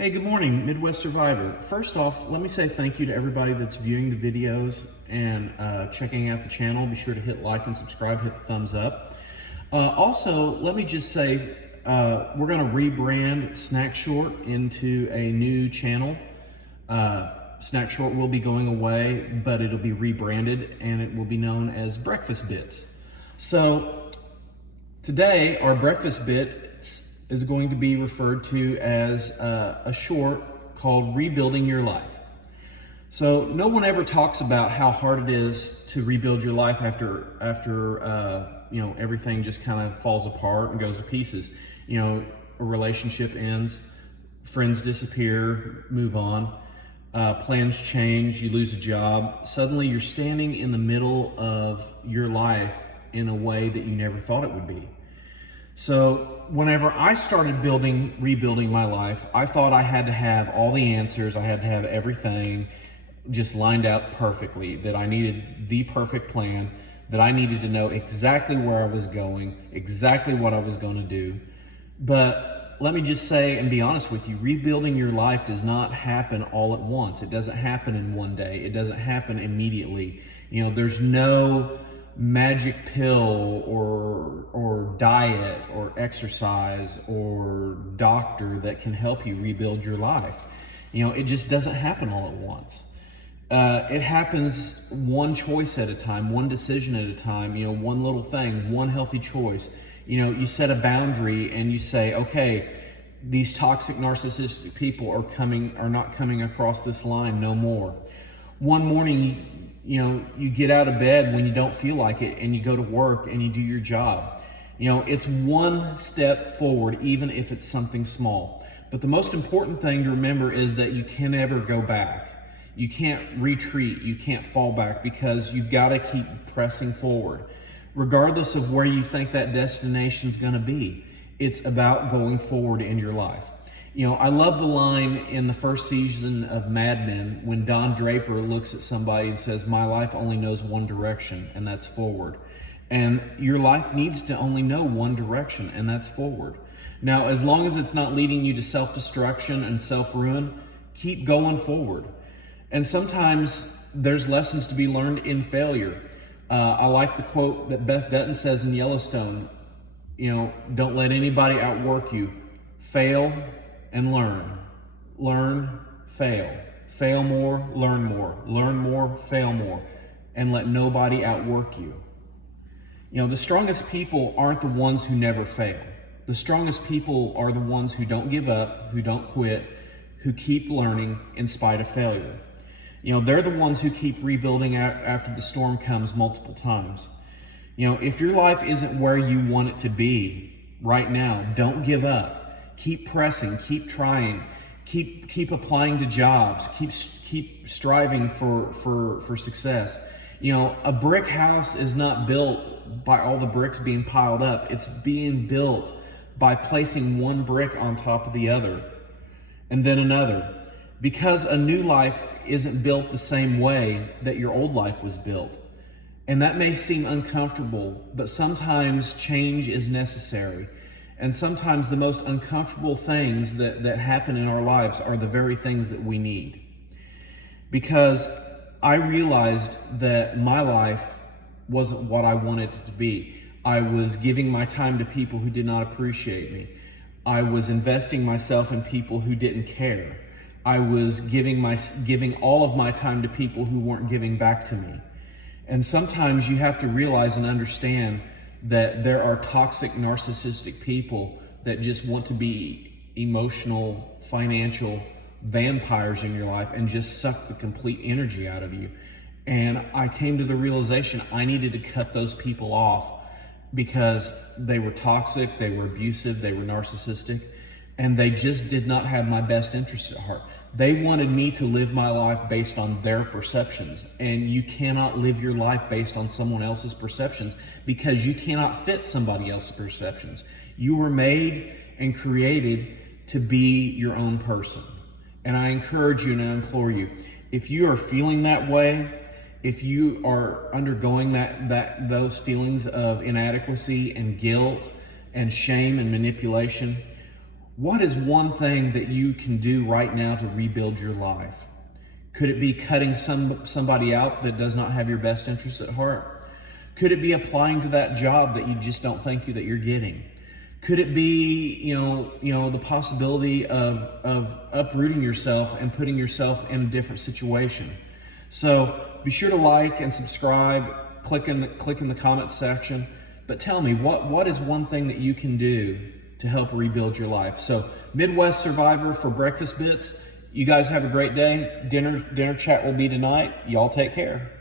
Hey, good morning, Midwest Survivor. First off, let me say thank you to everybody that's viewing the videos and checking out the channel. Be sure to hit like and subscribe, hit the thumbs up. Also, let me just say we're going to rebrand Snack Short into a new channel. Snack Short will be going away, but it'll be rebranded and it will be known as Breakfast Bits. So today, our breakfast bit is going to be referred to as a short called Rebuilding Your Life. So no one ever talks about how hard it is to rebuild your life after everything just kind of falls apart and goes to pieces. You know, a relationship ends, friends disappear, move on, plans change, you lose a job. Suddenly you're standing in the middle of your life in a way that you never thought it would be. So whenever I started rebuilding my life, I thought I had to have all the answers. I had to have everything just lined out perfectly, that I needed the perfect plan, that I needed to know exactly where I was going, exactly what I was going to do. But let me just say and be honest with you, rebuilding your life does not happen all at once. It doesn't happen in one day. It doesn't happen immediately. You know, there's no magic pill or diet or exercise or doctor that can help you rebuild your life. You know, it just doesn't happen all at once. It happens one choice at a time, one decision at a time, you know, one little thing, one healthy choice. You know, you set a boundary and you say, okay, these toxic narcissistic people are not coming across this line no more. One morning, you get out of bed when you don't feel like it and you go to work and you do your job. You know, it's one step forward, even if it's something small. But the most important thing to remember is that you can never go back. You can't retreat, you can't fall back, because you've got to keep pressing forward. Regardless of where you think that destination is going to be, it's about going forward in your life. You know, I love the line in the first season of Mad Men when Don Draper looks at somebody and says, "My life only knows one direction, and that's forward." And your life needs to only know one direction, and that's forward. Now, as long as it's not leading you to self-destruction and self-ruin, keep going forward. And sometimes there's lessons to be learned in failure. I like the quote that Beth Dutton says in Yellowstone, you know, don't let anybody outwork you. Fail and learn. Learn, fail. Fail more, learn more. Learn more, fail more. And let nobody outwork you. You know, the strongest people aren't the ones who never fail. The strongest people are the ones who don't give up, who don't quit, who keep learning in spite of failure. You know, they're the ones who keep rebuilding after the storm comes multiple times. You know, if your life isn't where you want it to be right now, don't give up. Keep pressing, keep trying, keep applying to jobs, keep striving for success. You know, a brick house is not built by all the bricks being piled up. It's being built by placing one brick on top of the other and then another. Because a new life isn't built the same way that your old life was built. And that may seem uncomfortable, but sometimes change is necessary. And sometimes the most uncomfortable things that happen in our lives are the very things that we need. Because I realized that my life wasn't what I wanted it to be. I was giving my time to people who did not appreciate me. I was investing myself in people who didn't care. I was giving all of my time to people who weren't giving back to me. And sometimes you have to realize and understand that there are toxic, narcissistic people that just want to be emotional, financial vampires in your life and just suck the complete energy out of you. And I came to the realization I needed to cut those people off because they were toxic, they were abusive, they were narcissistic, and they just did not have my best interest at heart. They wanted me to live my life based on their perceptions, and you cannot live your life based on someone else's perceptions because you cannot fit somebody else's perceptions. You were made and created to be your own person. And I encourage you and I implore you, if you are feeling that way, if you are undergoing those feelings of inadequacy and guilt and shame and manipulation, What is one thing that you can do right now to rebuild your life? Could it be cutting somebody out that does not have your best interests at heart? Could it be applying to that job that you just don't think that you're getting? Could it be, the possibility of uprooting yourself and putting yourself in a different situation? So be sure to like and subscribe, click in the comment section, but tell me, what is one thing that you can do to help rebuild your life? So Midwest Survivor for Breakfast Bits, you guys have a great day. Dinner chat will be tonight. Y'all take care.